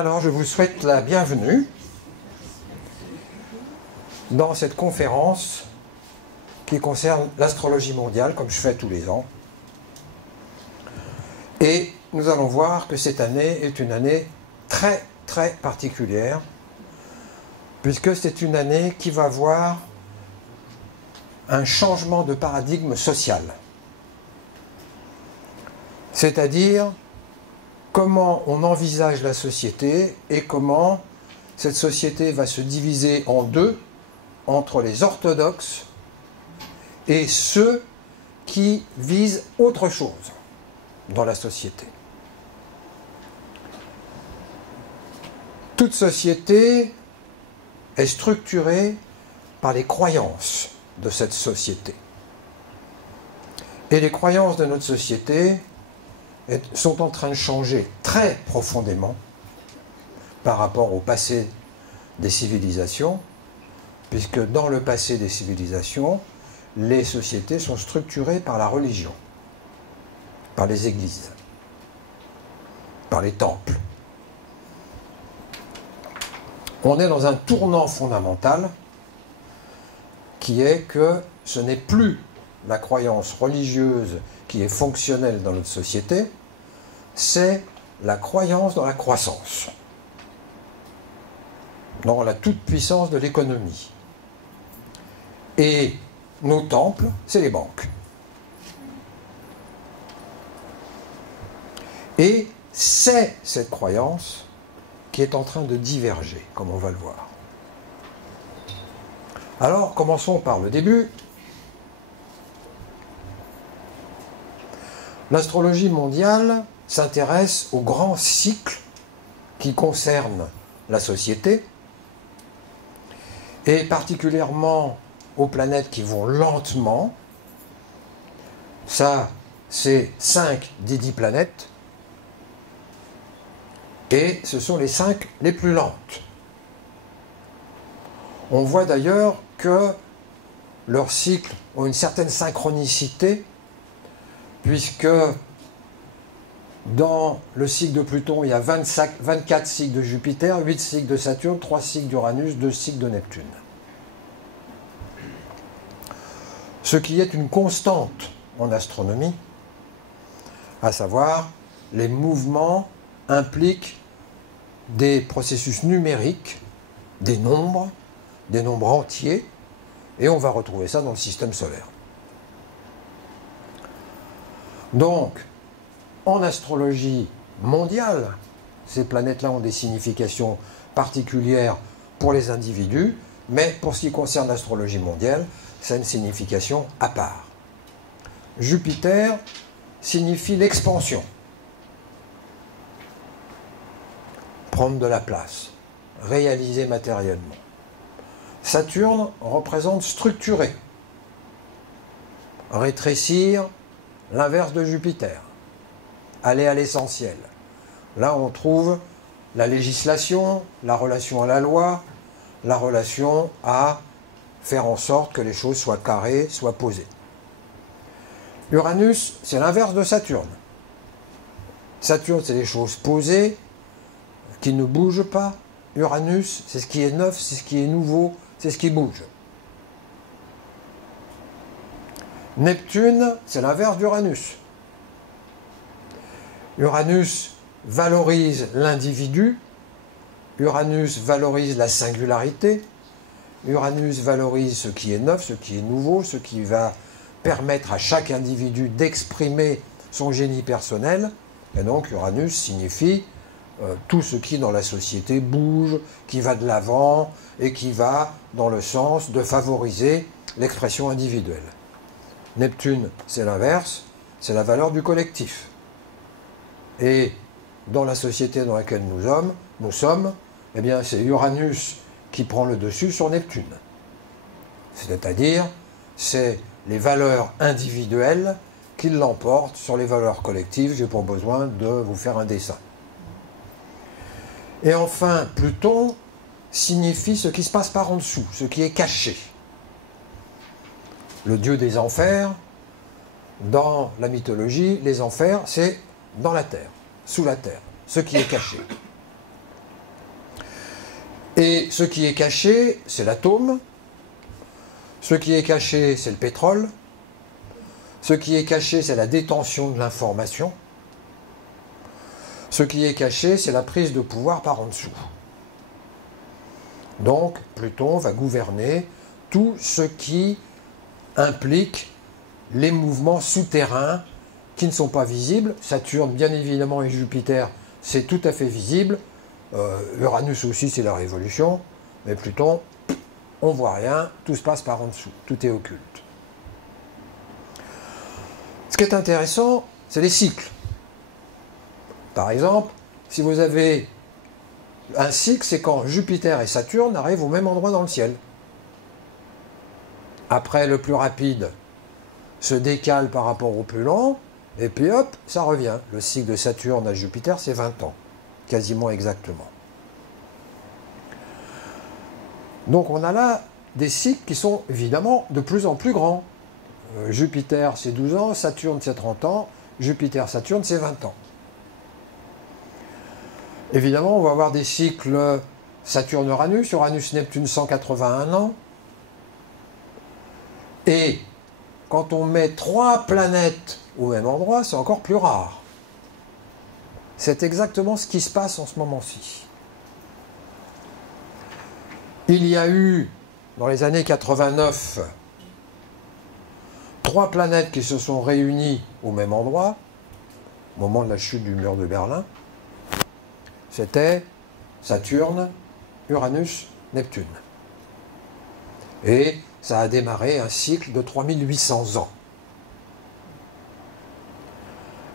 Alors, je vous souhaite la bienvenue dans cette conférence qui concerne l'astrologie mondiale, comme je fais tous les ans. Et nous allons voir que cette année est une année très, très particulière, puisque c'est une année qui va voir un changement de paradigme social. C'est-à-dire comment on envisage la société et comment cette société va se diviser en deux, entre les orthodoxes et ceux qui visent autre chose dans la société. Toute société est structurée par les croyances de cette société. Et les croyances de notre société sont en train de changer très profondément par rapport au passé des civilisations, puisque dans le passé des civilisations, les sociétés sont structurées par la religion, par les églises, par les temples. On est dans un tournant fondamental qui est que ce n'est plus la croyance religieuse qui est fonctionnelle dans notre société, c'est la croyance dans la croissance, dans la toute-puissance de l'économie. Et nos temples, c'est les banques. Et c'est cette croyance qui est en train de diverger, comme on va le voir. Alors, commençons par le début. L'astrologie mondiale s'intéresse aux grands cycles qui concernent la société, et particulièrement aux planètes qui vont lentement. Ça, c'est 5 des 10 planètes, et ce sont les 5 les plus lentes. On voit d'ailleurs que leurs cycles ont une certaine synchronicité, puisque dans le cycle de Pluton, il y a 24 cycles de Jupiter, 8 cycles de Saturne, 3 cycles d'Uranus, 2 cycles de Neptune. Ce qui est une constante en astronomie, à savoir les mouvements impliquent des processus numériques, des nombres entiers, et on va retrouver ça dans le système solaire. Donc, en astrologie mondiale, ces planètes-là ont des significations particulières pour les individus, mais pour ce qui concerne l'astrologie mondiale, c'est une signification à part. Jupiter signifie l'expansion, prendre de la place, réaliser matériellement. Saturne représente structurer, rétrécir, l'inverse de Jupiter, aller à l'essentiel. Là, on trouve la législation, la relation à la loi, la relation à faire en sorte que les choses soient carrées, soient posées. Uranus, c'est l'inverse de Saturne. Saturne, c'est les choses posées, qui ne bougent pas. Uranus, c'est ce qui est neuf, c'est ce qui est nouveau, c'est ce qui bouge. Neptune, c'est l'inverse d'Uranus. Uranus valorise l'individu, Uranus valorise la singularité, Uranus valorise ce qui est neuf, ce qui est nouveau, ce qui va permettre à chaque individu d'exprimer son génie personnel. Et donc Uranus signifie tout ce qui dans la société bouge, qui va de l'avant et qui va dans le sens de favoriser l'expression individuelle. Neptune, c'est l'inverse, c'est la valeur du collectif. Et dans la société dans laquelle nous sommes, eh bien, c'est Uranus qui prend le dessus sur Neptune. C'est-à-dire, c'est les valeurs individuelles qui l'emportent sur les valeurs collectives. Je n'ai pas besoin de vous faire un dessin. Et enfin, Pluton signifie ce qui se passe par en dessous, ce qui est caché. Le dieu des enfers, dans la mythologie, les enfers, c'est dans la terre, sous la terre, ce qui est caché. Et ce qui est caché, c'est l'atome. Ce qui est caché, c'est le pétrole. Ce qui est caché, c'est la détention de l'information. Ce qui est caché, c'est la prise de pouvoir par en dessous. Donc, Pluton va gouverner tout ce qui implique les mouvements souterrains qui ne sont pas visibles. Saturne, bien évidemment, et Jupiter, c'est tout à fait visible. Uranus aussi, c'est la révolution. Mais Pluton, on ne voit rien, tout se passe par en dessous, tout est occulte. Ce qui est intéressant, c'est les cycles. Par exemple, si vous avez un cycle, c'est quand Jupiter et Saturne arrivent au même endroit dans le ciel. Après, le plus rapide se décale par rapport au plus lent, et puis hop, ça revient. Le cycle de Saturne à Jupiter, c'est 20 ans, quasiment exactement. Donc on a là des cycles qui sont évidemment de plus en plus grands. Jupiter, c'est 12 ans, Saturne, c'est 30 ans, Jupiter-Saturne, c'est 20 ans. Évidemment, on va avoir des cycles Saturne-Uranus, Uranus-Neptune, 181 ans. Et quand on met 3 planètes au même endroit, c'est encore plus rare. C'est exactement ce qui se passe en ce moment-ci. Il y a eu, dans les années 89, 3 planètes qui se sont réunies au même endroit, au moment de la chute du mur de Berlin. C'était Saturne, Uranus, Neptune. Et ça a démarré un cycle de 3800 ans.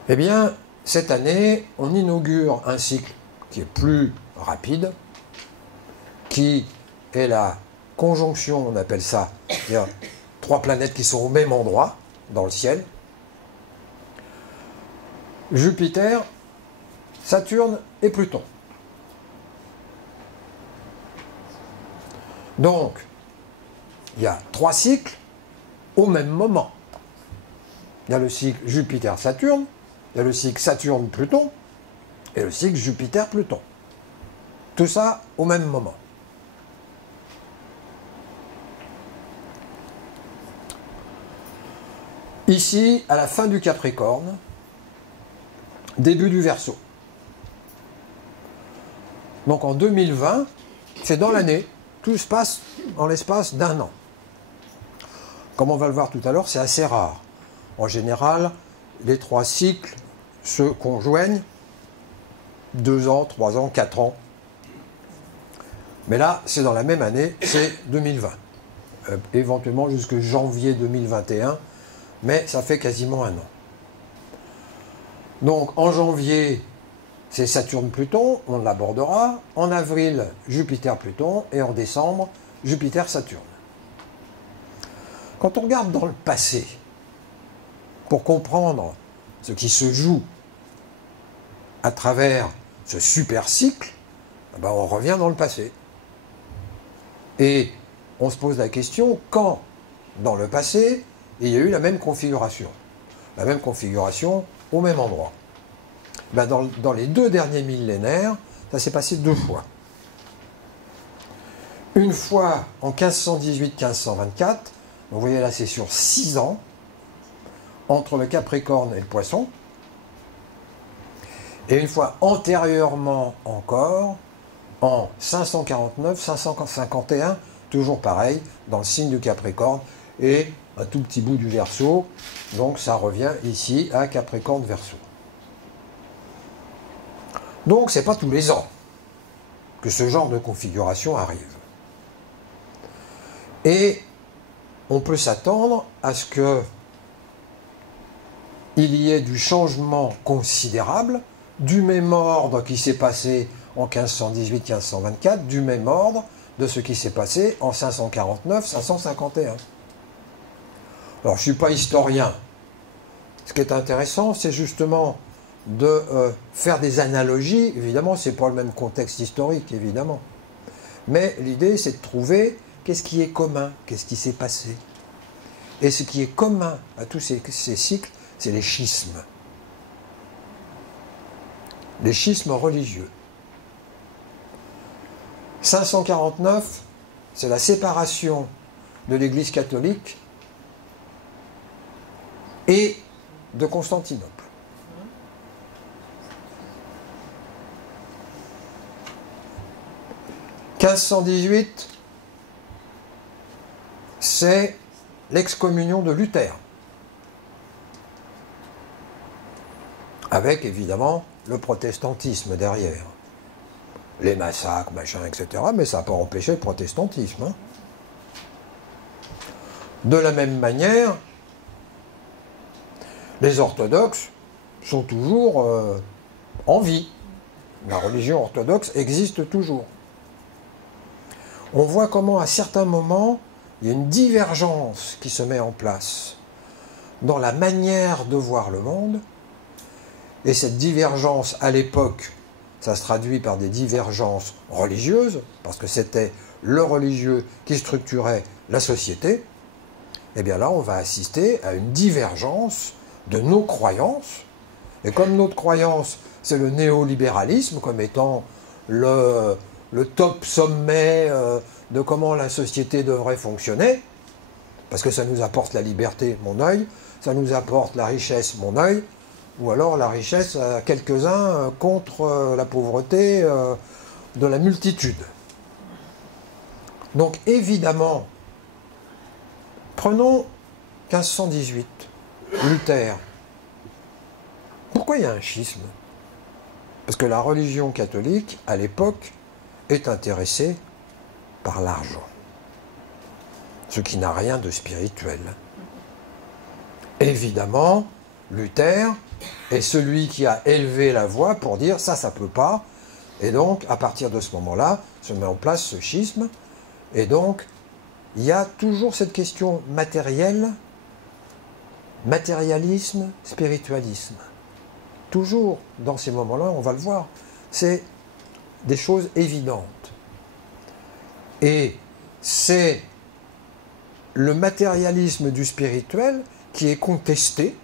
Eh bien, cette année, on inaugure un cycle qui est plus rapide, qui est la conjonction, on appelle ça, c'est-à-dire 3 planètes qui sont au même endroit dans le ciel. Jupiter, Saturne et Pluton. Donc, il y a 3 cycles au même moment. Il y a le cycle Jupiter-Saturne, il y a le cycle Saturne-Pluton et le cycle Jupiter-Pluton. Tout ça au même moment. Ici, à la fin du Capricorne, début du Verseau. Donc en 2020, c'est dans l'année, tout se passe en l'espace d'un an. Comme on va le voir tout à l'heure, c'est assez rare. En général, les 3 cycles se conjoignent 2 ans, 3 ans, 4 ans. Mais là, c'est dans la même année, c'est 2020. Éventuellement jusque janvier 2021, mais ça fait quasiment un an. Donc en janvier, c'est Saturne-Pluton, on l'abordera. En avril, Jupiter-Pluton. Et en décembre, Jupiter-Saturne. Quand on regarde dans le passé, pour comprendre ce qui se joue à travers ce super cycle, ben on revient dans le passé. Et on se pose la question, quand, dans le passé, il y a eu la même configuration. La même configuration au même endroit. Ben dans les 2 derniers millénaires, ça s'est passé 2 fois. Une fois en 1518-1524, vous voyez là c'est sur 6 ans, entre le Capricorne et le Poisson. Et une fois antérieurement encore, en 549-551, toujours pareil, dans le signe du Capricorne, et un tout petit bout du Verseau, donc ça revient ici à Capricorne-Verseau. Donc c'est pas tous les ans que ce genre de configuration arrive. Et on peut s'attendre à ce que il y ait du changement considérable, du même ordre qui s'est passé en 1518-1524, du même ordre de ce qui s'est passé en 549-551. Alors je ne suis pas historien. Ce qui est intéressant, c'est justement de faire des analogies. Évidemment, ce n'est pas le même contexte historique, évidemment. Mais l'idée, c'est de trouver qu'est-ce qui est commun, qu'est-ce qui s'est passé. Et ce qui est commun à tous ces cycles, c'est les schismes. Les schismes religieux. 549, c'est la séparation de l'Église catholique et de Constantinople. « 1518, c'est l'excommunion de Luther, avec évidemment le protestantisme derrière. Les massacres, machin, etc., mais ça n'a pas empêché le protestantisme. Hein. De la même manière, les orthodoxes sont toujours en vie. La religion orthodoxe existe toujours. On voit comment, à certains moments, il y a une divergence qui se met en place dans la manière de voir le monde. Et cette divergence, à l'époque, ça se traduit par des divergences religieuses, parce que c'était le religieux qui structurait la société. Et bien là, on va assister à une divergence de nos croyances. Et comme notre croyance, c'est le néolibéralisme, comme étant le top sommet de comment la société devrait fonctionner, parce que ça nous apporte la liberté, mon œil, ça nous apporte la richesse, mon œil, ou alors la richesse à quelques-uns contre la pauvreté de la multitude. Donc évidemment, prenons 1518, Luther. Pourquoi il y a un schisme? Parce que la religion catholique, à l'époque, est intéressée par l'argent, ce qui n'a rien de spirituel. Évidemment, Luther est celui qui a élevé la voix pour dire ça, ça peut pas. Et donc, à partir de ce moment-là, se met en place ce schisme. Et donc, il y a toujours cette question matérielle, matérialisme, spiritualisme. Toujours dans ces moments-là, on va le voir. C'est des choses évidentes. Et c'est le matérialisme du spirituel qui est contesté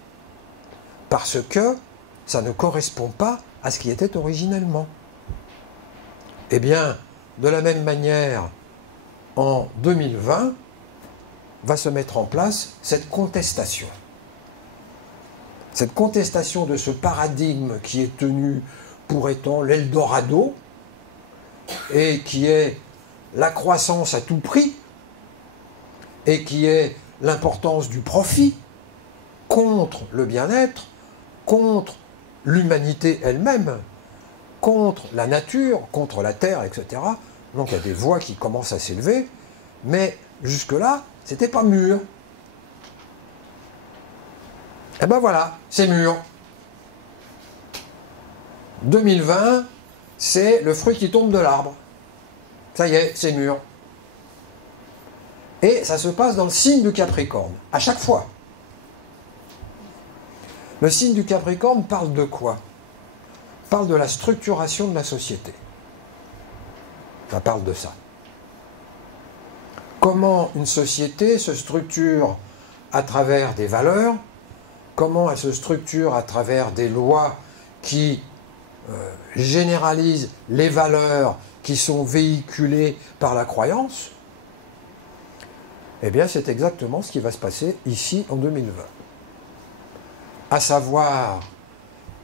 parce que ça ne correspond pas à ce qui était originellement. Eh bien, de la même manière, en 2020, va se mettre en place cette contestation. Cette contestation de ce paradigme qui est tenu pour étant l'Eldorado et qui est la croissance à tout prix et qui est l'importance du profit contre le bien-être, contre l'humanité elle-même, contre la nature, contre la terre, etc. Donc il y a des voix qui commencent à s'élever, mais jusque-là, c'était pas mûr. Et ben voilà, c'est mûr. 2020, c'est le fruit qui tombe de l'arbre. Ça y est, c'est mûr. Et ça se passe dans le signe du Capricorne, à chaque fois. Le signe du Capricorne parle de quoi? Parle de la structuration de la société. Ça parle de ça. Comment une société se structure à travers des valeurs, comment elle se structure à travers des lois qui généralisent les valeurs qui sont véhiculées par la croyance. Eh bien, c'est exactement ce qui va se passer ici en 2020. À savoir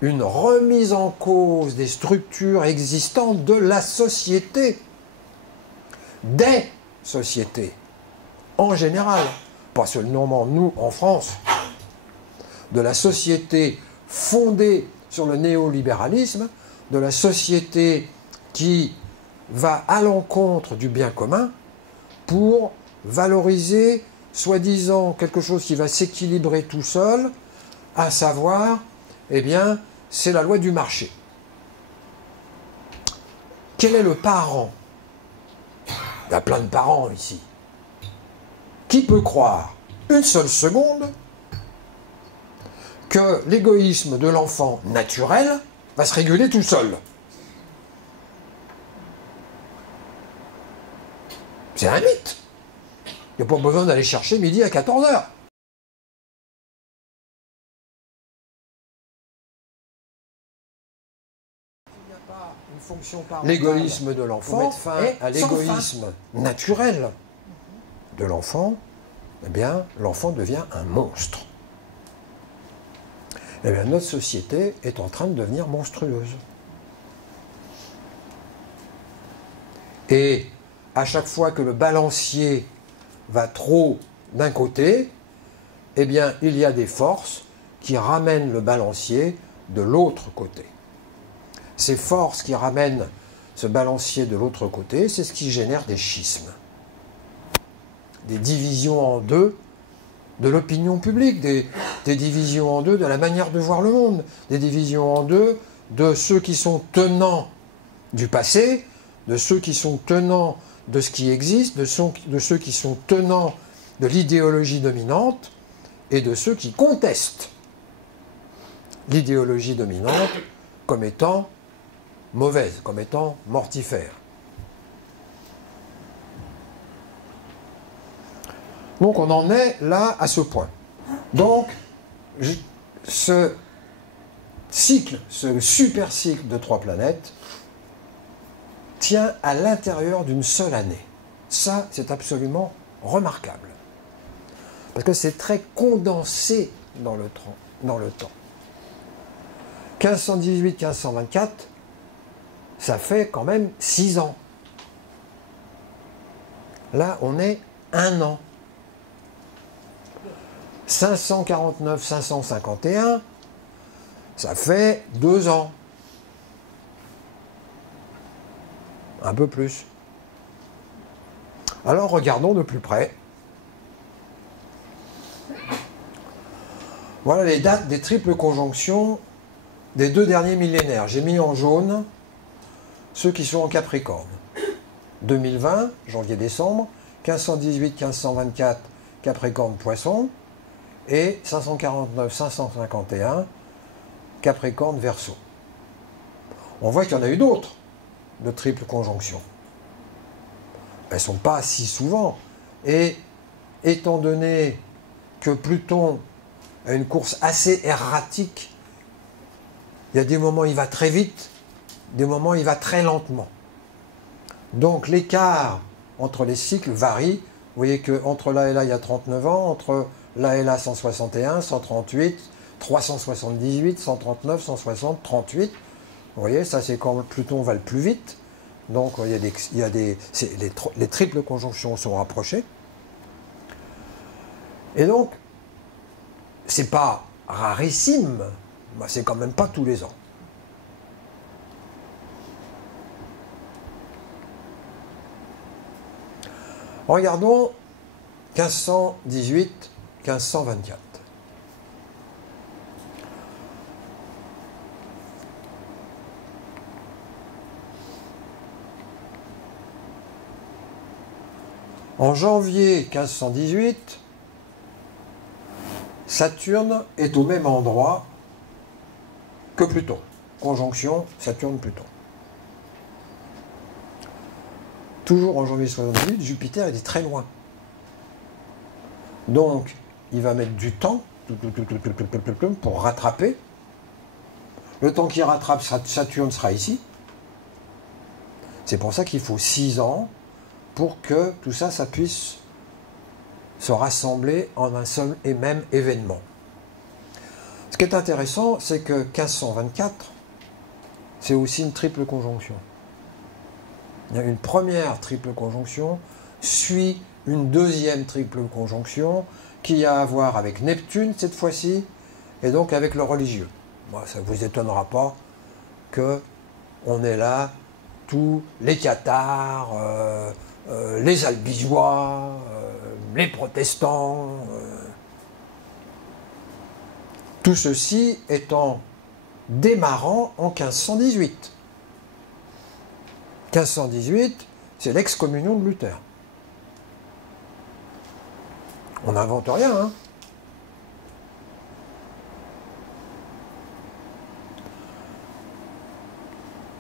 une remise en cause des structures existantes de la société, des sociétés, en général, pas seulement nous en France, de la société fondée sur le néolibéralisme, de la société qui va à l'encontre du bien commun pour valoriser, soi-disant, quelque chose qui va s'équilibrer tout seul, à savoir, eh bien, c'est la loi du marché. Quel est le parent? Il y a plein de parents ici. Qui peut croire une seule seconde que l'égoïsme de l'enfant naturel va se réguler tout seul? C'est un mythe. Il n'y a pas besoin d'aller chercher midi à 14 h. Il n'y a pas l'égoïsme de l'enfant et à l'égoïsme naturel de l'enfant, eh bien, l'enfant devient un monstre. Eh bien, notre société est en train de devenir monstrueuse. Et à chaque fois que le balancier va trop d'un côté, eh bien, il y a des forces qui ramènent le balancier de l'autre côté. Ces forces qui ramènent ce balancier de l'autre côté, c'est ce qui génère des schismes, des divisions en deux de l'opinion publique, des divisions en deux de la manière de voir le monde, des divisions en deux de ceux qui sont tenants du passé, de ceux qui sont tenants de ce qui existe, de ceux qui sont tenants de l'idéologie dominante et de ceux qui contestent l'idéologie dominante comme étant mauvaise, comme étant mortifère. Donc on en est là à ce point. Donc ce cycle, ce super cycle de 3 planètes tient à l'intérieur d'une seule année. Ça, c'est absolument remarquable. Parce que c'est très condensé dans le temps. 1518-1524, ça fait quand même 6 ans. Là, on est 1 an. 549-551, ça fait 2 ans. Un peu plus. Alors regardons de plus près. Voilà les dates des triples conjonctions des 2 derniers millénaires. J'ai mis en jaune ceux qui sont en Capricorne. 2020, janvier-décembre, 1518-1524, Capricorne-Poisson, et 549-551, Capricorne-Verseau. On voit qu'il y en a eu d'autres de triples conjonctions. Elles ne sont pas si souvent. Et étant donné que Pluton a une course assez erratique, il y a des moments où il va très vite, des moments où il va très lentement. Donc l'écart entre les cycles varie. Vous voyez qu'entre là et là, il y a 39 ans, entre là et là, 161, 138, 378, 139, 160, 38. Vous voyez, ça c'est quand Pluton va le plus vite. Donc les triples conjonctions sont rapprochées. Et donc, c'est pas rarissime, mais c'est quand même pas tous les ans. Regardons 1518-1524. En janvier 1518, Saturne est au même endroit que Pluton. Conjonction Saturne-Pluton. Toujours en janvier 78, Jupiter est très loin. Donc, il va mettre du temps pour rattraper. Le temps qu'il rattrape, Saturne sera ici. C'est pour ça qu'il faut 6 ans pour que tout ça, ça puisse se rassembler en un seul et même événement. Ce qui est intéressant, c'est que 1524, c'est aussi une triple conjonction. Il y a une première triple conjonction, suit une deuxième triple conjonction, qui a à voir avec Neptune cette fois-ci, et donc avec le religieux. Bon, ça ne vous étonnera pas qu'on ait là tous les cathares, les albigeois, les protestants, tout ceci étant démarrant en 1518. 1518, c'est l'excommunion de Luther. On n'invente rien, hein.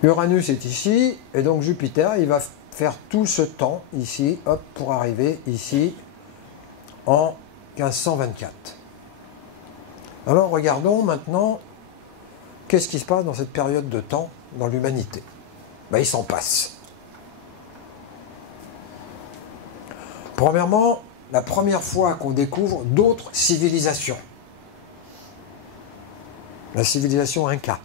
Uranus est ici, et donc Jupiter, il va faire tout ce temps ici, hop, pour arriver ici en 1524. Alors regardons maintenant qu'est-ce qui se passe dans cette période de temps dans l'humanité. ben, il s'en passe. Premièrement, la première fois qu'on découvre d'autres civilisations. La civilisation Inca.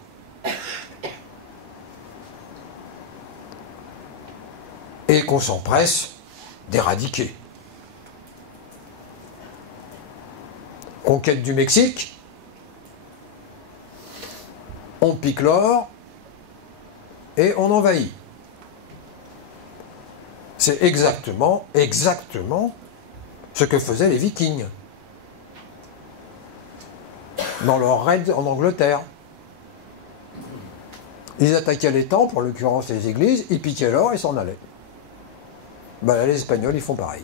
Et qu'on s'empresse d'éradiquer. Conquête du Mexique, on pique l'or et on envahit. C'est exactement ce que faisaient les Vikings dans leur raid en Angleterre. Ils attaquaient les temples, en l'occurrence les églises, ils piquaient l'or et s'en allaient. Ben là, les Espagnols, ils font pareil.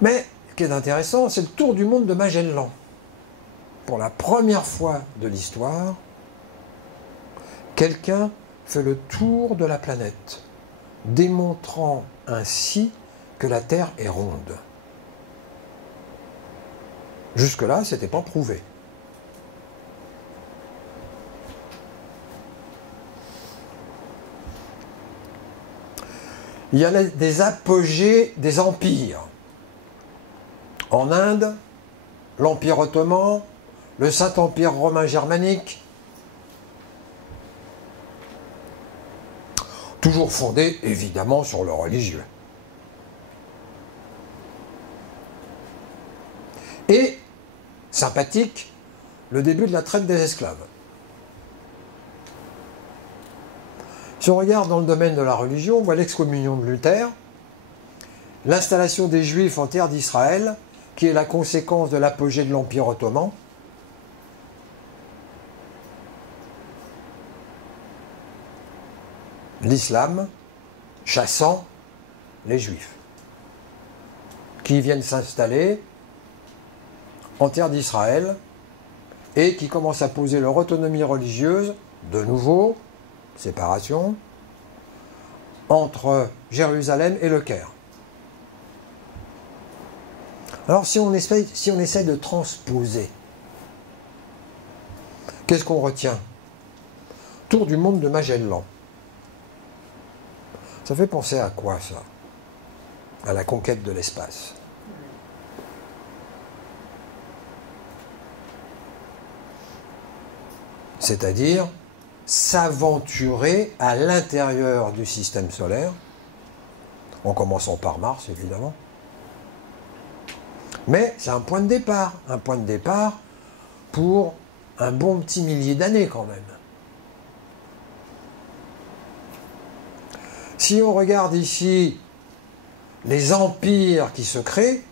Mais ce qui est intéressant, c'est le tour du monde de Magellan. Pour la première fois de l'histoire, quelqu'un fait le tour de la planète, démontrant ainsi que la Terre est ronde. Jusque-là, ce n'était pas prouvé. Il y a des apogées des empires. En Inde, l'Empire ottoman, le Saint-Empire romain germanique, toujours fondé évidemment sur le religieux. Et, sympathique, le début de la traite des esclaves. Si on regarde dans le domaine de la religion, on voit l'excommunion de Luther, l'installation des Juifs en terre d'Israël, qui est la conséquence de l'apogée de l'Empire ottoman, l'islam chassant les Juifs, qui viennent s'installer en terre d'Israël et qui commencent à poser leur autonomie religieuse, de nouveau, séparation, entre Jérusalem et le Caire. Alors si on essaie de transposer, qu'est-ce qu'on retient? Tour du monde de Magellan. Ça fait penser à quoi, ça? À la conquête de l'espace. C'est-à-dire s'aventurer à l'intérieur du système solaire, en commençant par Mars, évidemment. Mais c'est un point de départ pour un bon petit millier d'années quand même. Si on regarde ici les empires qui se créent,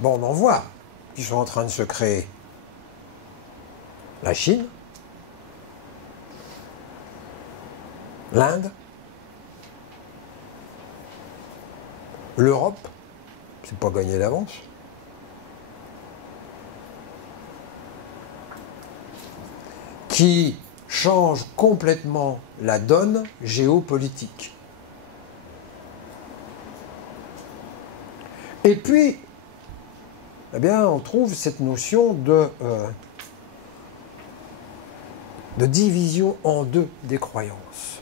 bon, on en voit qui sont en train de se créer. La Chine, l'Inde, l'Europe, c'est pas gagné d'avance. Qui change complètement la donne géopolitique. Et puis, eh bien, on trouve cette notion de division en deux des croyances.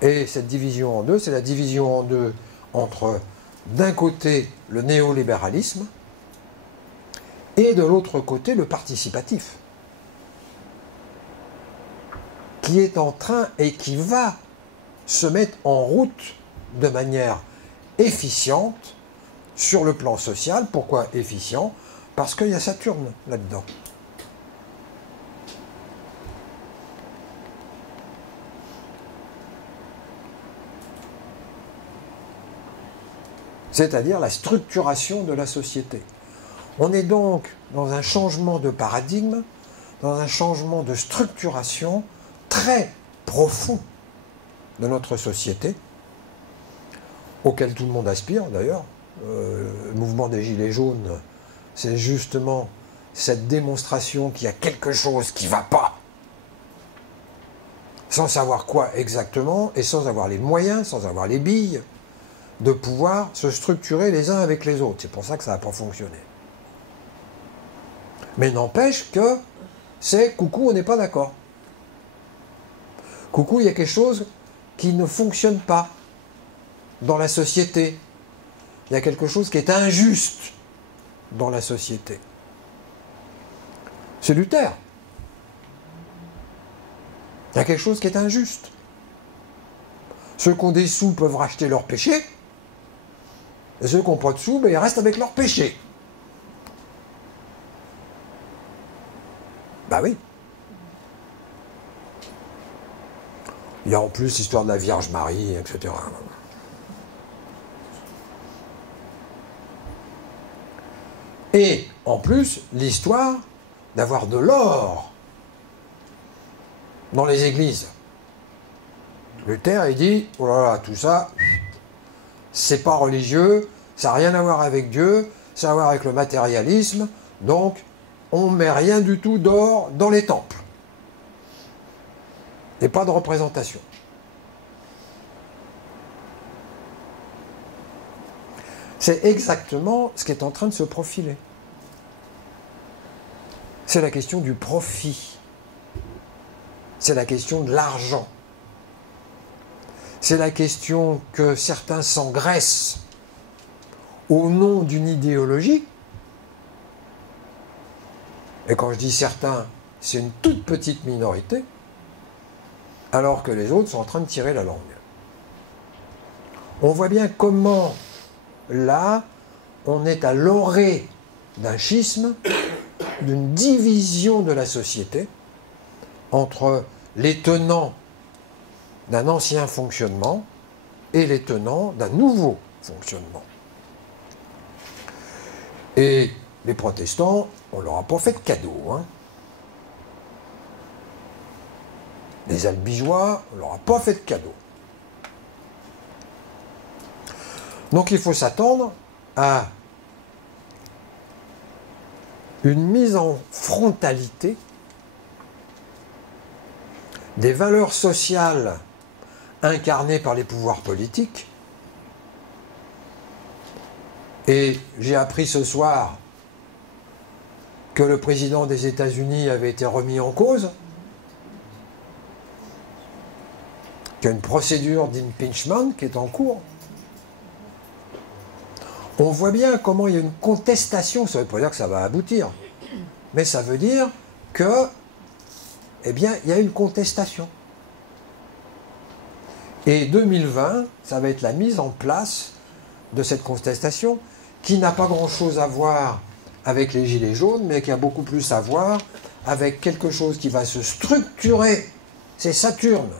Et cette division en deux, c'est la division en deux entre, d'un côté, le néolibéralisme, et de l'autre côté, le participatif, qui est en train et qui va se mettre en route de manière efficiente sur le plan social. Pourquoi efficient? Parce qu'il y a Saturne là-dedans. C'est-à-dire la structuration de la société. On est donc dans un changement de paradigme, dans un changement de structuration très profond de notre société, auquel tout le monde aspire d'ailleurs. Le mouvement des Gilets jaunes, c'est justement cette démonstration qu'il y a quelque chose qui ne va pas, sans savoir quoi exactement, et sans avoir les moyens, sans avoir les billes, de pouvoir se structurer les uns avec les autres. C'est pour ça que ça n'a pas fonctionné. Mais n'empêche que c'est « coucou, on n'est pas d'accord ». Coucou, il y a quelque chose qui ne fonctionne pas dans la société. Il y a quelque chose qui est injuste dans la société. C'est Luther. Il y a quelque chose qui est injuste. Ceux qui ont des sous peuvent racheter leurs péchés, et ceux qui n'ont pas de sous, ben, ils restent avec leurs péchés. Bah oui. Il y a en plus l'histoire de la Vierge Marie, etc. Et en plus, l'histoire d'avoir de l'or dans les églises. Luther, il dit, oh là là, tout ça, c'est pas religieux, ça n'a rien à voir avec Dieu, ça a à voir avec le matérialisme, donc on ne met rien du tout d'or dans les temples. Et pas de représentation. C'est exactement ce qui est en train de se profiler. C'est la question du profit. C'est la question de l'argent. C'est la question que certains s'engraissent au nom d'une idéologie. Et quand je dis certains, c'est une toute petite minorité, alors que les autres sont en train de tirer la langue. On voit bien comment, là, on est à l'orée d'un schisme, d'une division de la société entre les tenants d'un ancien fonctionnement et les tenants d'un nouveau fonctionnement. Et les protestants, on ne leur a pas fait de cadeau. Hein. Les albigeois, on ne leur a pas fait de cadeau. Donc il faut s'attendre à une mise en frontalité des valeurs sociales incarnées par les pouvoirs politiques. Et j'ai appris ce soir que le président des États-Unis avait été remis en cause, qu'il y a une procédure d'impeachment qui est en cours. On voit bien comment il y a une contestation, ça ne veut pas dire que ça va aboutir, mais ça veut dire que, eh bien, il y a une contestation. Et 2020, ça va être la mise en place de cette contestation qui n'a pas grand-chose à voir avec les gilets jaunes, mais qui a beaucoup plus à voir avec quelque chose qui va se structurer, c'est Saturne,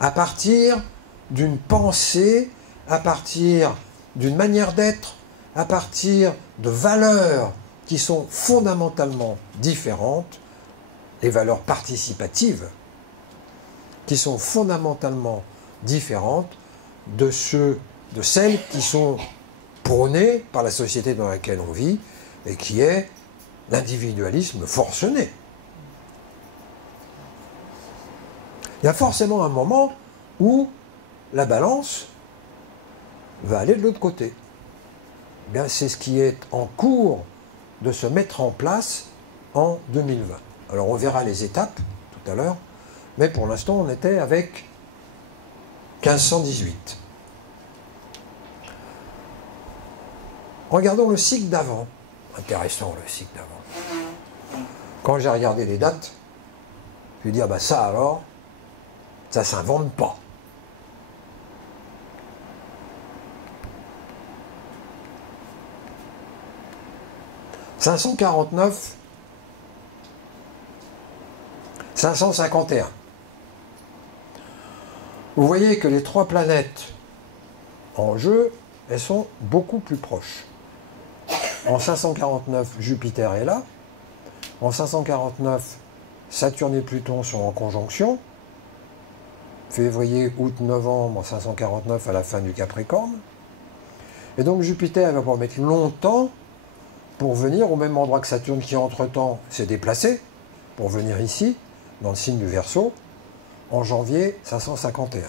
à partir d'une pensée, à partir d'une manière d'être, à partir de valeurs qui sont fondamentalement différentes, les valeurs participatives, qui sont fondamentalement différentes de celles qui sont prônées par la société dans laquelle on vit et qui est l'individualisme forcené. Il y a forcément un moment où la balance va aller de l'autre côté. Eh bien, c'est ce qui est en cours de se mettre en place en 2020. Alors on verra les étapes tout à l'heure, mais pour l'instant on était avec 1518. Regardons le cycle d'avant. Intéressant le cycle d'avant. Quand j'ai regardé les dates, je me dis, ah ben ça alors, ça ne s'invente pas. « 549, 551. Vous voyez que les trois planètes en jeu, elles sont beaucoup plus proches. En 549, Jupiter est là. En 549, Saturne et Pluton sont en conjonction. Février, août, novembre, 549 à la fin du Capricorne. Et donc Jupiter va pas mettre longtemps pour venir au même endroit que Saturne qui entre-temps s'est déplacé, pour venir ici, dans le signe du Verseau, en janvier 551.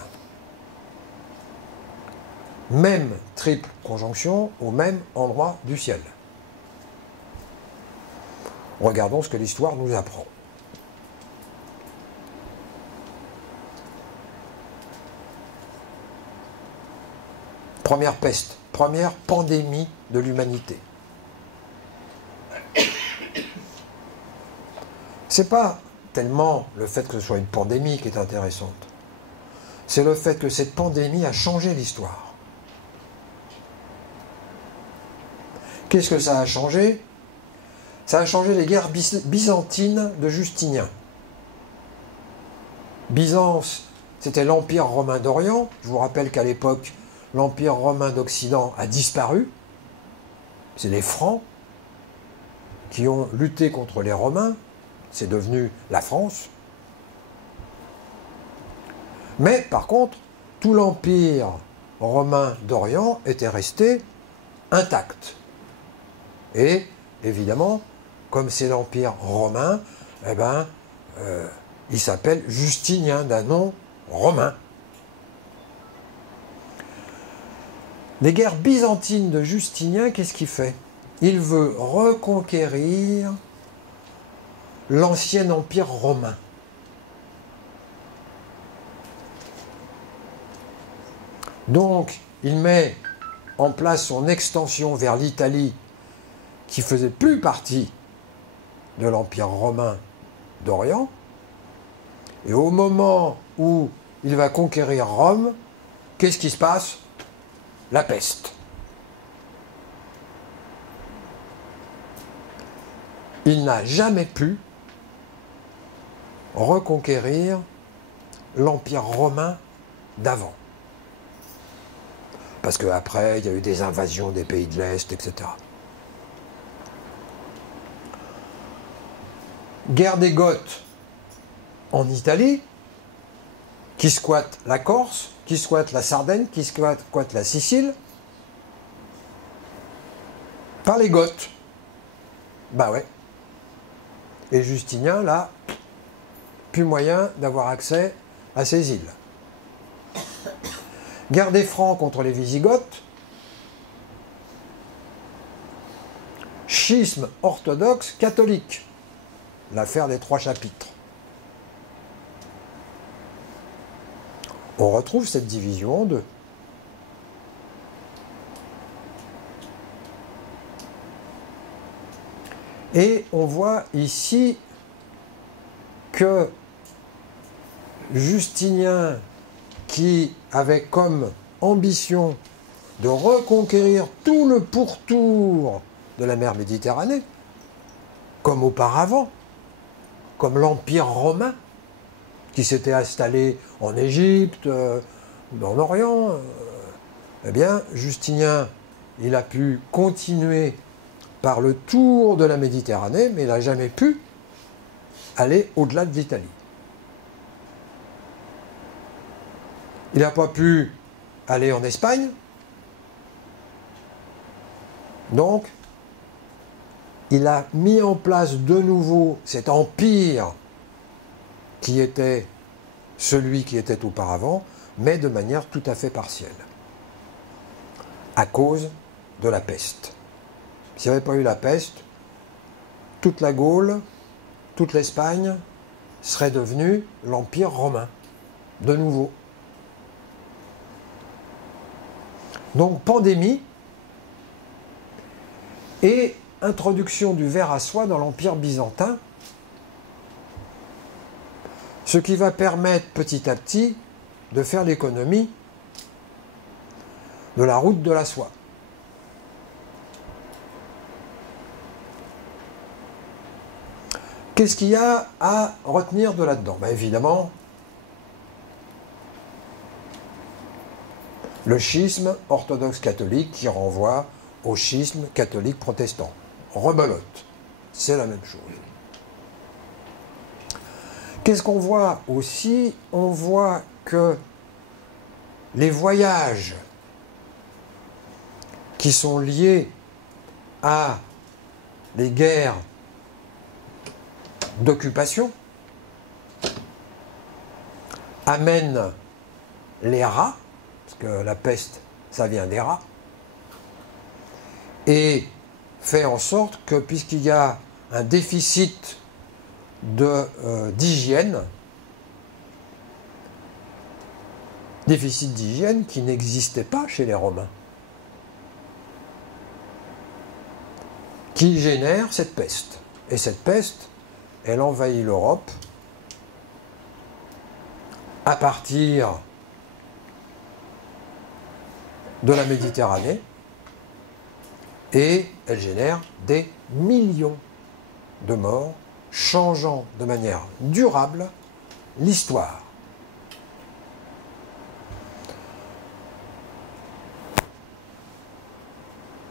Même triple conjonction au même endroit du ciel. Regardons ce que l'histoire nous apprend. Première peste, première pandémie de l'humanité. C'est pas tellement le fait que ce soit une pandémie qui est intéressante. C'est le fait que cette pandémie a changé l'histoire. Qu'est-ce que ça a changé? Ça a changé les guerres byzantines de Justinien. Byzance, c'était l'Empire romain d'Orient. Je vous rappelle qu'à l'époque, l'Empire romain d'Occident a disparu. C'est les Francs qui ont lutté contre les Romains. C'est devenu la France. Mais par contre, tout l'Empire romain d'Orient était resté intact. Et évidemment, comme c'est l'Empire romain, eh ben, il s'appelle Justinien, d'un nom romain. Les guerres byzantines de Justinien, qu'est-ce qu'il fait? Il veut reconquérir l'ancien empire romain. Donc, il met en place son extension vers l'Italie, qui ne faisait plus partie de l'empire romain d'Orient. Et au moment où il va conquérir Rome, qu'est-ce qui se passe? La peste. Il n'a jamais pu reconquérir l'Empire romain d'avant. Parce qu'après, il y a eu des invasions des pays de l'Est, etc. Guerre des Goths en Italie, qui squatte la Corse, qui squatte la Sardaigne, qui squatte la Sicile, par les Goths. Bah ouais. Et Justinien, là, plus moyen d'avoir accès à ces îles. Guerre des Francs contre les Wisigoths. Schisme orthodoxe catholique. L'affaire des 3 chapitres. On retrouve cette division en deux. Et on voit ici que Justinien, qui avait comme ambition de reconquérir tout le pourtour de la mer Méditerranée, comme auparavant, comme l'Empire romain, qui s'était installé en Égypte, en Orient, eh bien, Justinien, il a pu continuer par le tour de la Méditerranée, mais il n'a jamais pu aller au-delà de l'Italie. Il n'a pas pu aller en Espagne. Donc, il a mis en place de nouveau cet empire qui était celui qui était auparavant, mais de manière tout à fait partielle, à cause de la peste. S'il n'y avait pas eu la peste, toute la Gaule, toute l'Espagne serait devenue l'Empire romain, de nouveau. Donc pandémie et introduction du ver à soie dans l'Empire byzantin, ce qui va permettre petit à petit de faire l'économie de la route de la soie. Qu'est-ce qu'il y a à retenir de là-dedans? Ben évidemment, le schisme orthodoxe catholique qui renvoie au schisme catholique protestant. Rebelote, c'est la même chose. Qu'est-ce qu'on voit aussi? On voit que les voyages qui sont liés à les guerres d'occupation amènent les rats, parce que la peste, ça vient des rats, et fait en sorte que puisqu'il y a un déficit d'hygiène, qui n'existait pas chez les Romains, qui génère cette peste. Et cette peste, elle envahit l'Europe à partir de la Méditerranée, et elle génère des millions de morts, changeant de manière durable l'histoire.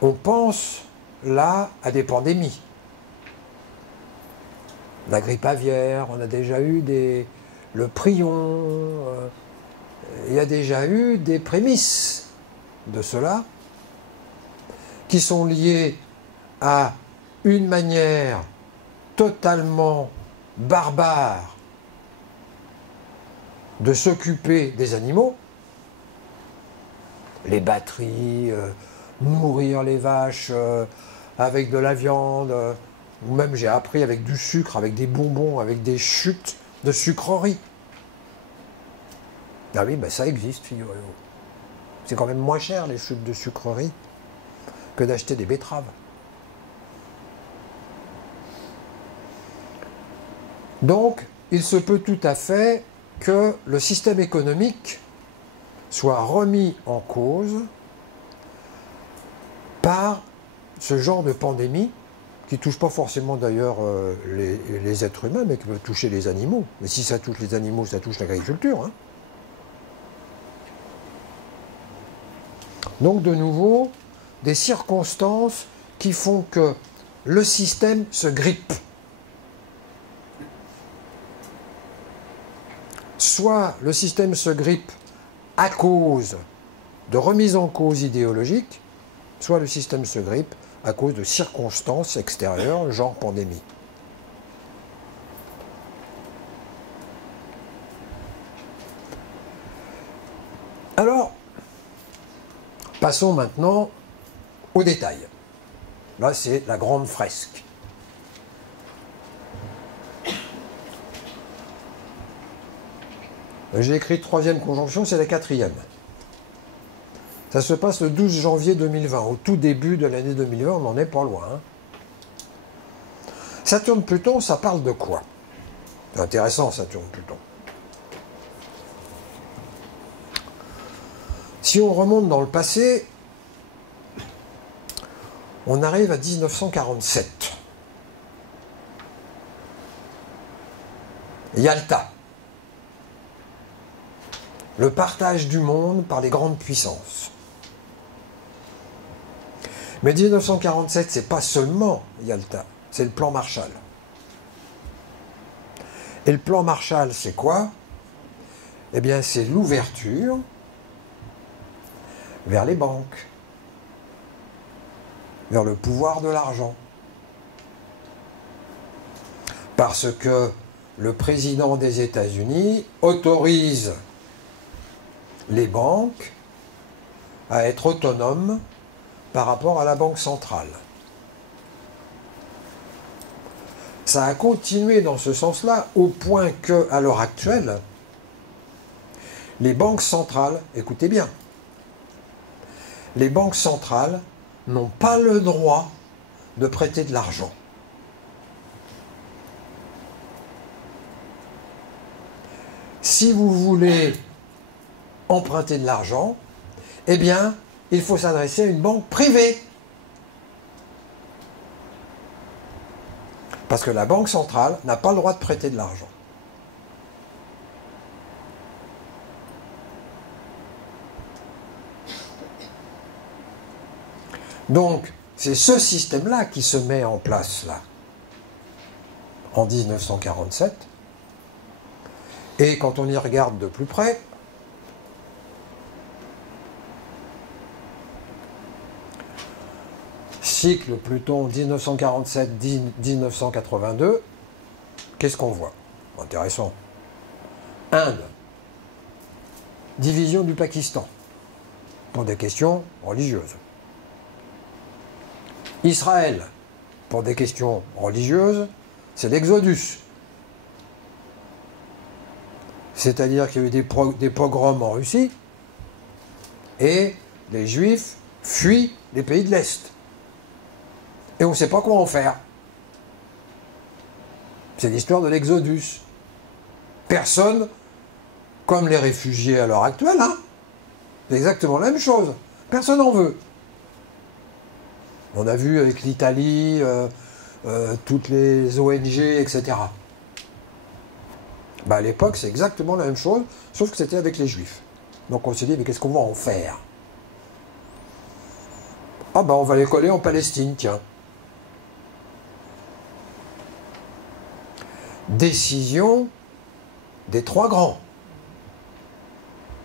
On pense là à des pandémies. La grippe aviaire, on a déjà eu le prion, il y a déjà eu des prémices de cela qui sont liées à une manière totalement barbare de s'occuper des animaux, les batteries, nourrir les vaches avec de la viande, ou même j'ai appris avec du sucre, avec des bonbons, avec des chutes de sucreries. Ah oui, ben ça existe, figurez-vous. C'est quand même moins cher les chutes de sucreries que d'acheter des betteraves. Donc, il se peut tout à fait que le système économique soit remis en cause par ce genre de pandémie qui ne touche pas forcément d'ailleurs les êtres humains, mais qui peut toucher les animaux. Mais si ça touche les animaux, ça touche l'agriculture, hein. Donc de nouveau, des circonstances qui font que le système se grippe. Soit le système se grippe à cause de remise en cause idéologique, soit le système se grippe à cause de circonstances extérieures, genre pandémie. Alors, passons maintenant aux détails. Là, c'est la grande fresque. J'ai écrit troisième conjonction, c'est la quatrième. Ça se passe le 12 janvier 2020, au tout début de l'année 2020, on n'en est pas loin. Hein. Saturne-Pluton, ça parle de quoi? C'est intéressant, Saturne-Pluton. Si on remonte dans le passé, on arrive à 1947. Yalta. Le partage du monde par les grandes puissances. Mais 1947, c'est pas seulement Yalta, c'est le plan Marshall. Et le plan Marshall, c'est quoi? Eh bien, c'est l'ouverture vers les banques, vers le pouvoir de l'argent. Parce que le président des États-Unis autorise les banques à être autonomes par rapport à la Banque centrale. Ça a continué dans ce sens-là, au point que, à l'heure actuelle, les banques centrales, écoutez bien, les banques centrales n'ont pas le droit de prêter de l'argent. Si vous voulez emprunter de l'argent, eh bien, il faut s'adresser à une banque privée. Parce que la Banque centrale n'a pas le droit de prêter de l'argent. Donc, c'est ce système-là qui se met en place, là, en 1947. Et quand on y regarde de plus près, cycle Pluton 1947-1982, qu'est-ce qu'on voit? Intéressant. Inde, division du Pakistan, pour des questions religieuses. Israël, pour des questions religieuses, c'est l'exodus. C'est-à-dire qu'il y a eu des pogroms en Russie, et les Juifs fuient les pays de l'Est. Et on ne sait pas quoi en faire. C'est l'histoire de l'exodus. Personne, comme les réfugiés à l'heure actuelle, hein, c'est exactement la même chose. Personne n'en veut. On a vu avec l'Italie, toutes les ONG, etc. À l'époque, c'est exactement la même chose, sauf que c'était avec les Juifs. Donc on s'est dit, mais qu'est-ce qu'on va en faire? On va les coller en Palestine, tiens. Décision des trois grands.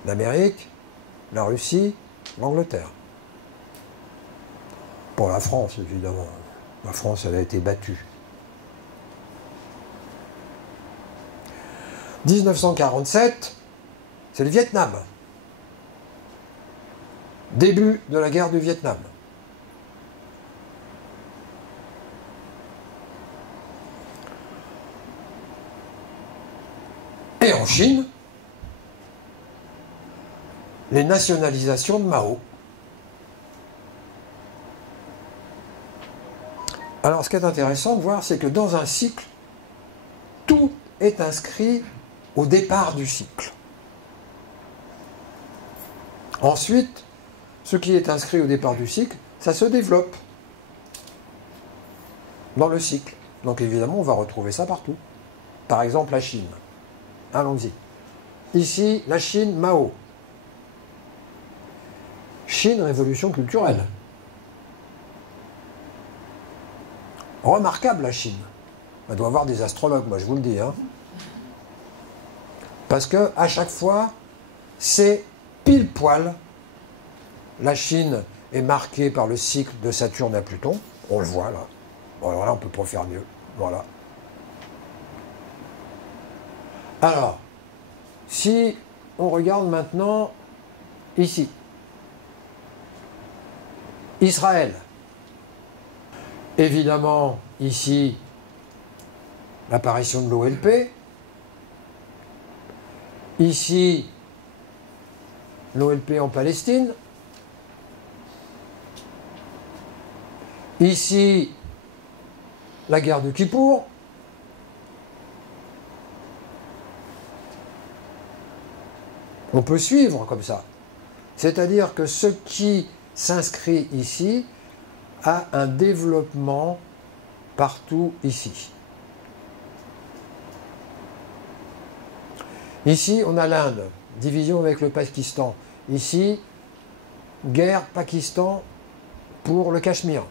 L'Amérique, la Russie, l'Angleterre. Pour la France, évidemment. La France, elle a été battue. 1947, c'est le Vietnam. Début de la guerre du Vietnam. Et en Chine, les nationalisations de Mao. Alors, ce qui est intéressant de voir, c'est que dans un cycle, tout est inscrit au départ du cycle. Ensuite, ce qui est inscrit au départ du cycle, ça se développe dans le cycle. Donc évidemment, on va retrouver ça partout. Par exemple, la Chine. Allons-y. Ici, la Chine, Mao. Chine, révolution culturelle. Remarquable, la Chine. Elle doit avoir des astrologues, moi je vous le dis. Hein. Parce que à chaque fois, c'est pile poil. La Chine est marquée par le cycle de Saturne à Pluton. On le voit là. Bon, alors là, on ne peut pas faire mieux. Voilà. Alors, si on regarde maintenant ici, Israël. Évidemment, ici, l'apparition de l'OLP. Ici, l'OLP en Palestine. Ici, la guerre de Kippour. On peut suivre comme ça. C'est-à-dire que ce qui s'inscrit ici a un développement partout ici. Ici, on a l'Inde, division avec le Pakistan. Ici, guerre Pakistan pour le Cachemire.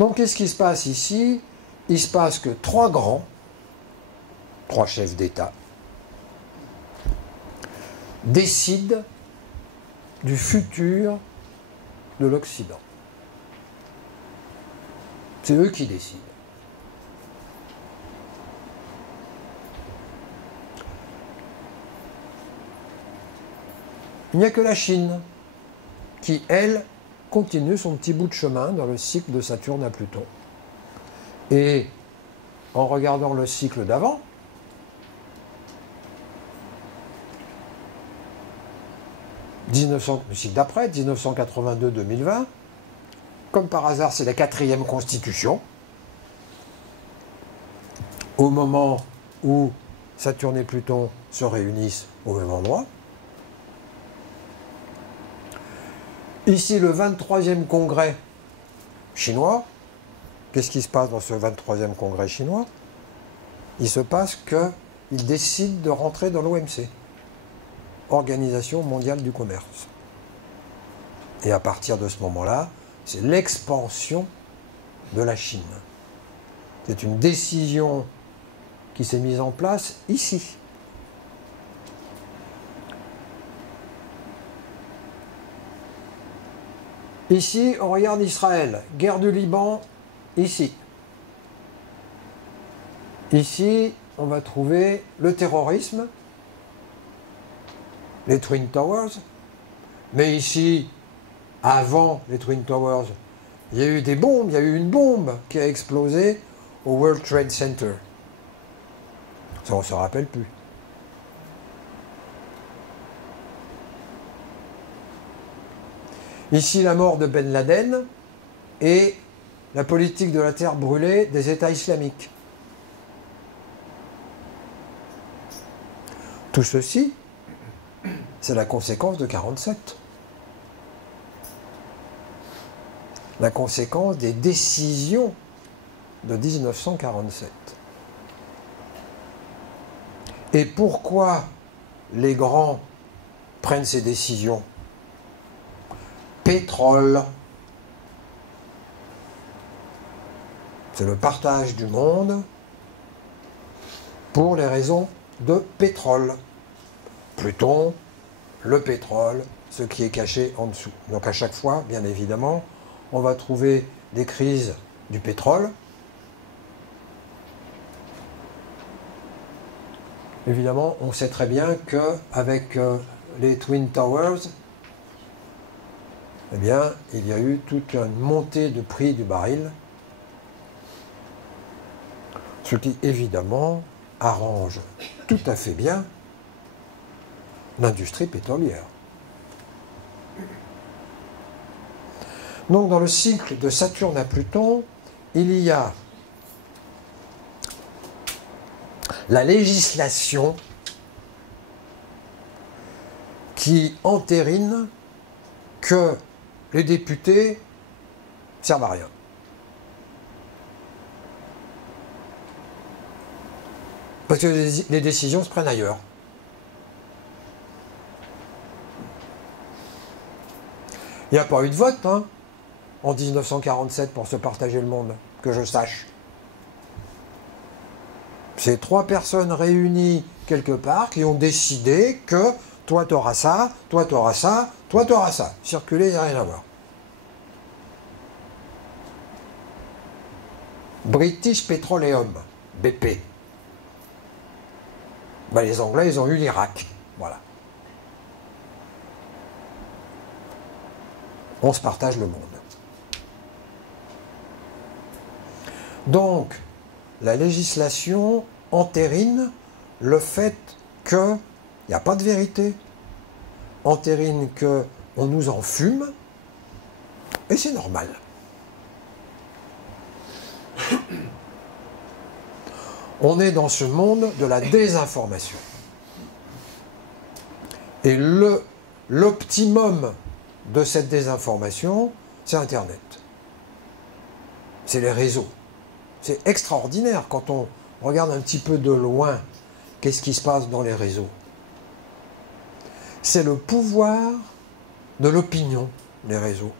Donc, qu'est-ce qui se passe ici? Il se passe que trois grands, trois chefs d'État, décident du futur de l'Occident. C'est eux qui décident. Il n'y a que la Chine qui, elle, continue son petit bout de chemin dans le cycle de Saturne à Pluton. Et en regardant le cycle d'avant, le cycle d'après, 1982-2020, comme par hasard, c'est la 4e constitution. Au moment où Saturne et Pluton se réunissent au même endroit. Ici, le 23e congrès chinois. Qu'est-ce qui se passe dans ce 23e congrès chinois? Il se passe qu'ils décident de rentrer dans l'OMC, Organisation mondiale du commerce. Et à partir de ce moment-là, c'est l'expansion de la Chine. C'est une décision qui s'est mise en place ici. Ici, on regarde Israël, guerre du Liban, ici. Ici, on va trouver le terrorisme. les Twin Towers. Mais ici, avant les Twin Towers, il y a eu des bombes, il y a eu une bombe qui a explosé au World Trade Center. Ça, on ne se rappelle plus. Ici, la mort de Ben Laden et la politique de la terre brûlée des États islamiques. Tout ceci, c'est la conséquence de 1947. La conséquence des décisions de 1947. Et pourquoi les grands prennent ces décisions? Pétrole. C'est le partage du monde pour les raisons de pétrole. Pluton, le pétrole, ce qui est caché en dessous. Donc à chaque fois, bien évidemment, on va trouver des crises du pétrole. Évidemment, on sait très bien qu'avec les Twin Towers, eh bien, il y a eu toute une montée de prix du baril, ce qui, évidemment, arrange tout à fait bien l'industrie pétrolière. Donc, dans le cycle de Saturne à Pluton, il y a la législation qui entérine que les députés servent à rien. Parce que les décisions se prennent ailleurs. Il n'y a pas eu de vote en 1947 pour se partager le monde, que je sache. C'est 3 personnes réunies quelque part qui ont décidé que toi t'auras ça, toi t'auras ça, toi t'auras ça. Circuler, il n'y a rien à voir. British Petroleum, BP. Ben, les Anglais, ils ont eu l'Irak. Voilà. On se partage le monde. Donc, la législation entérine le fait qu'il n'y a pas de vérité, entérine qu'on nous en fume, et c'est normal. On est dans ce monde de la désinformation. Et l'optimum de cette désinformation, c'est Internet. C'est les réseaux. C'est extraordinaire quand on regarde un petit peu de loin qu'est-ce qui se passe dans les réseaux. C'est le pouvoir de l'opinion, les réseaux.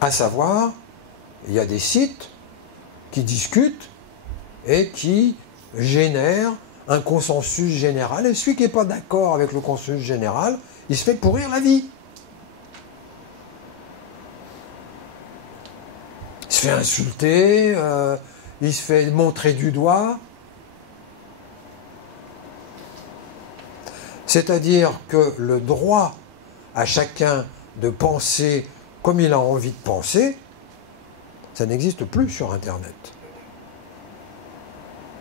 À savoir, il y a des sites qui discutent et qui génèrent un consensus général. Et celui qui n'est pas d'accord avec le consensus général, il se fait pourrir la vie. Il se fait insulter, il se fait montrer du doigt. C'est-à-dire que le droit à chacun de penser comme il a envie de penser, ça n'existe plus sur Internet.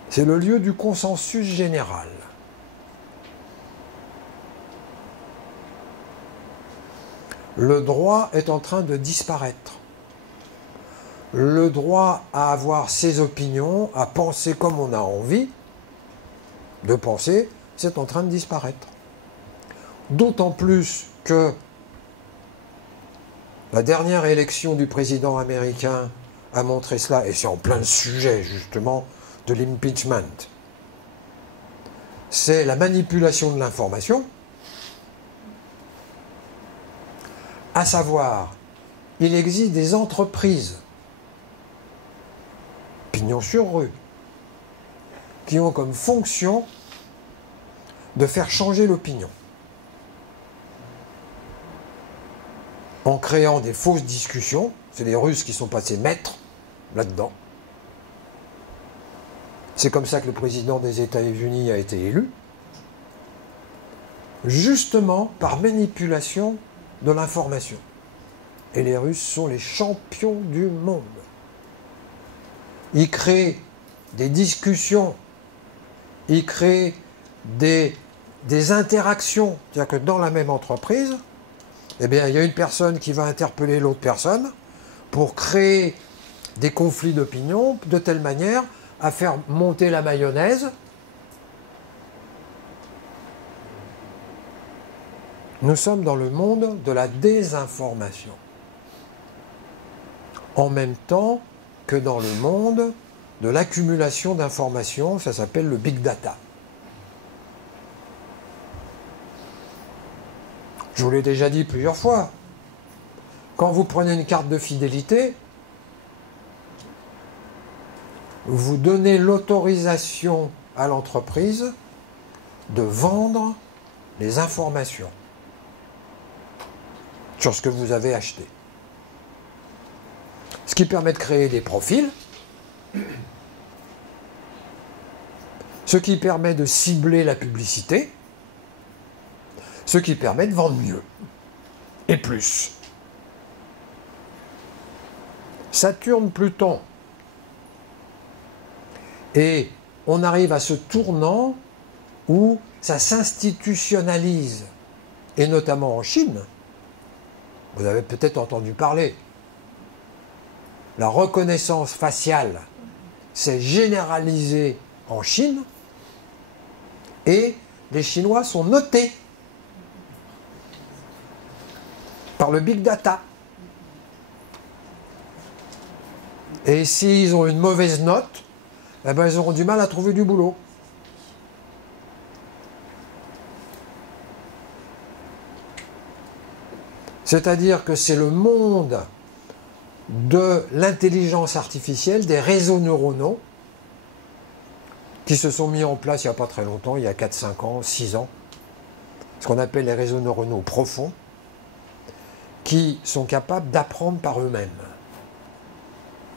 C'est le lieu du consensus général. Le droit est en train de disparaître. Le droit à avoir ses opinions, à penser comme on a envie de penser, c'est en train de disparaître. D'autant plus que la dernière élection du président américain a montré cela, et c'est en plein sujet justement de l'impeachment. C'est la manipulation de l'information, à savoir, il existe des entreprises, pignon sur rue, qui ont comme fonction de faire changer l'opinion. En créant des fausses discussions, c'est les Russes qui sont passés maîtres là-dedans, C'est comme ça que le président des États-Unis a été élu, justement par manipulation de l'information. Et les Russes sont les champions du monde. Ils créent des discussions, ils créent des interactions. C'est-à-dire que dans la même entreprise, eh bien, il y a une personne qui va interpeller l'autre personne pour créer des conflits d'opinion de telle manière à faire monter la mayonnaise. Nous sommes dans le monde de la désinformation. En même temps que dans le monde de l'accumulation d'informations, ça s'appelle le big data. Je vous l'ai déjà dit plusieurs fois. Quand vous prenez une carte de fidélité, vous donnez l'autorisation à l'entreprise de vendre les informations sur ce que vous avez acheté. Ce qui permet de créer des profils, ce qui permet de cibler la publicité, ce qui permet de vendre mieux et plus. Saturne-Pluton. Et on arrive à ce tournant où ça s'institutionnalise, et notamment en Chine. Vous avez peut-être entendu parler. La reconnaissance faciale s'est généralisée en Chine et les Chinois sont notés par le big data. Et s'ils ont une mauvaise note, eh ben, ils auront du mal à trouver du boulot. C'est-à-dire que c'est le monde de l'intelligence artificielle, des réseaux neuronaux, qui se sont mis en place il n'y a pas très longtemps, il y a 4, 5 ans, 6 ans, ce qu'on appelle les réseaux neuronaux profonds, qui sont capables d'apprendre par eux-mêmes.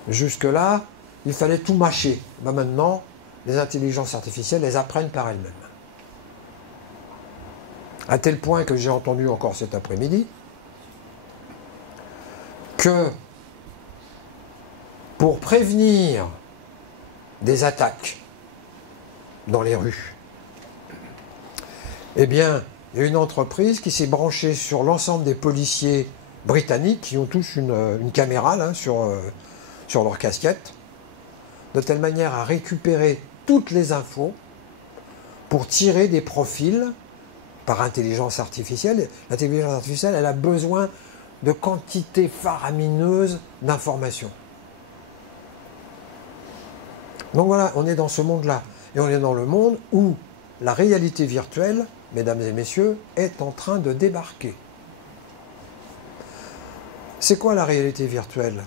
Jusque-là, il fallait tout mâcher. Ben maintenant, les intelligences artificielles, elles apprennent par elles-mêmes. À tel point que j'ai entendu encore cet après-midi que pour prévenir des attaques dans les rues, eh bien, il y a une entreprise qui s'est branchée sur l'ensemble des policiers britanniques qui ont tous une caméra là, sur leur casquette, de telle manière à récupérer toutes les infos pour tirer des profils par intelligence artificielle. L'intelligence artificielle, elle a besoin de quantités faramineuses d'informations. Donc voilà, on est dans ce monde-là. Et on est dans le monde où la réalité virtuelle, mesdames et messieurs, est en train de débarquer. C'est quoi la réalité virtuelle?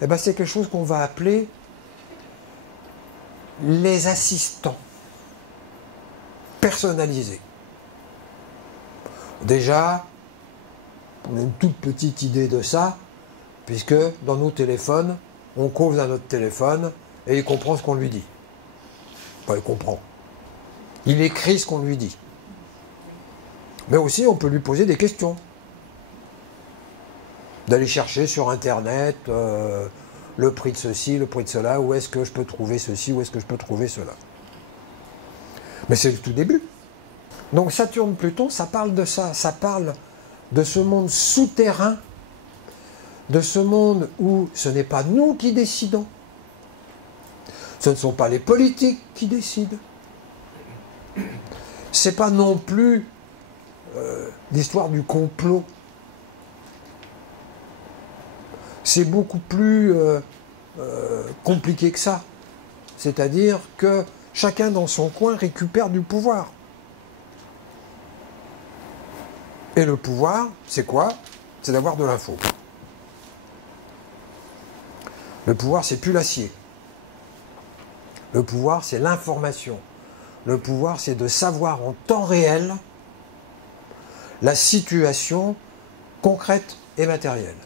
Eh bien, c'est quelque chose qu'on va appeler les assistants personnalisés. Déjà, on a une toute petite idée de ça, puisque dans nos téléphones, on cause à notre téléphone et il comprend ce qu'on lui dit. Enfin, il comprend. Il écrit ce qu'on lui dit. Mais aussi, on peut lui poser des questions. D'aller chercher sur Internet le prix de ceci, le prix de cela, où est-ce que je peux trouver ceci, où est-ce que je peux trouver cela. Mais c'est le tout début. Donc Saturne-Pluton, ça parle de ça, ça parle de ce monde souterrain, de ce monde où ce n'est pas nous qui décidons, ce ne sont pas les politiques qui décident, c'est pas non plus l'histoire du complot. C'est beaucoup plus compliqué que ça. C'est-à-dire que chacun dans son coin récupère du pouvoir. Et le pouvoir, c'est quoi? C'est d'avoir de l'info. Le pouvoir, c'est plus l'acier. Le pouvoir, c'est l'information. Le pouvoir, c'est de savoir en temps réel la situation concrète et matérielle.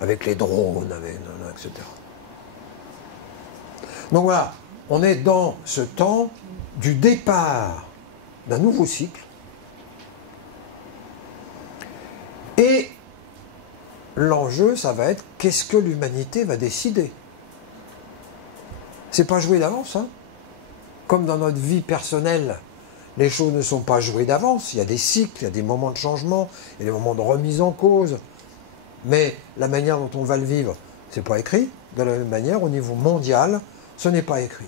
Avec les drones, etc. Donc voilà, On est dans ce temps du départ d'un nouveau cycle. Et l'enjeu, ça va être qu'est-ce que l'humanité va décider. C'est pas joué d'avance, hein. Comme dans notre vie personnelle, les choses ne sont pas jouées d'avance. Il y a des cycles, il y a des moments de changement, il y a des moments de remise en cause. Mais la manière dont on va le vivre, c'est pas écrit. De la même manière, au niveau mondial, ce n'est pas écrit.